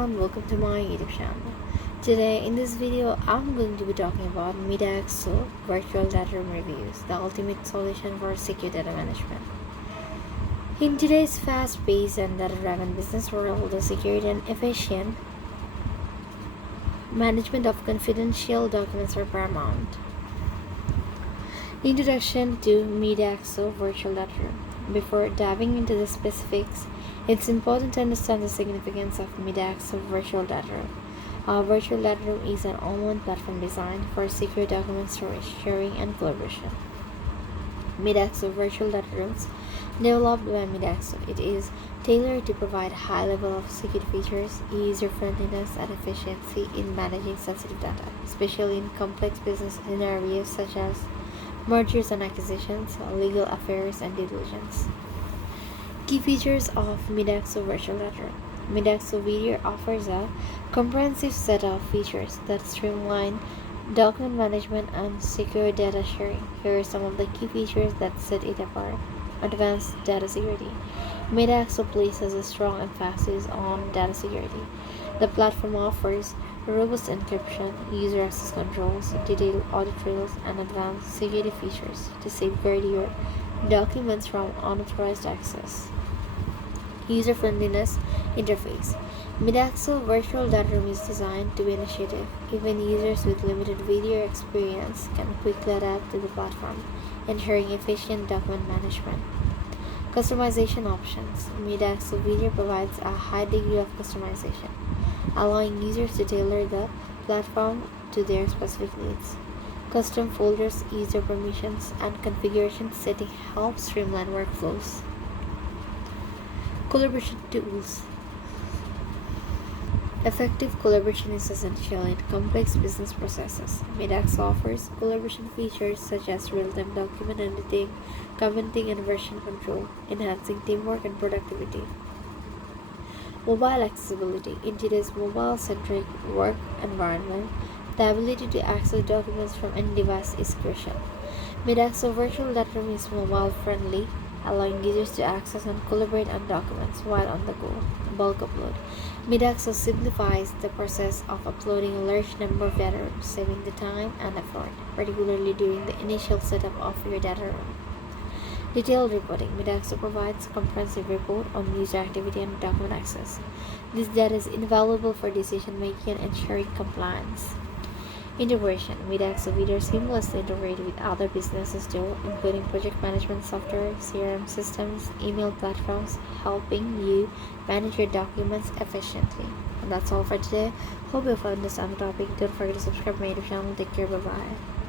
everyone, welcome to my YouTube channel. Today in this video I'm going to be talking about Midaxo virtual data room reviews, the ultimate solution for secure data management. In today's fast-paced and data-driven business world, the security and efficient management of confidential documents are paramount. Introduction to Midaxo virtual data room. Before diving into the specifics, it's important to understand the significance of Midaxo virtual data room. Our virtual data room is an online platform designed for secure document storage, sharing, and collaboration. Midaxo virtual data rooms, developed by Midaxo, it is tailored to provide high level of security features, user-friendliness, and efficiency in managing sensitive data, especially in complex business scenarios such as mergers and acquisitions, legal affairs, and due diligence. Key features of Midaxo virtual data room. Midaxo VDR offers a comprehensive set of features that streamline document management and secure data sharing. Here are some of the key features that set it apart. Advanced data security. Midaxo places a strong emphasis on data security. The platform offers robust encryption, user access controls, detailed audit trails, and advanced security features to safeguard your documents from unauthorized access. User-friendliness interface. Midaxo virtual data room is designed to be intuitive. Even users with limited video experience can quickly adapt to the platform, ensuring efficient document management. Customization options. Midaxo VDR provides a high degree of customization, allowing users to tailor the platform to their specific needs. Custom folders, user permissions, and configuration setting help streamline workflows. Collaboration tools. Effective collaboration is essential in complex business processes. Midaxo offers collaboration features such as real-time document editing, commenting, and version control, enhancing teamwork and productivity. Mobile accessibility. In today's mobile-centric work environment, the ability to access documents from any device is crucial. Midaxo virtual data room is mobile-friendly, allowing users to access and collaborate on documents while on the go. Bulk upload. Midaxo simplifies the process of uploading a large number of data rooms, saving the time and effort, particularly during the initial setup of your data room. Detailed reporting. Midaxo provides a comprehensive report on user activity and document access. This data is invaluable for decision making and ensuring compliance. Integration. Midaxo VDR seamlessly integrate with other businesses too, including project management software, CRM systems, email platforms, helping you manage your documents efficiently. And that's all for today. Hope you found this on the topic. Don't forget to subscribe to my YouTube channel. Take care. Bye bye.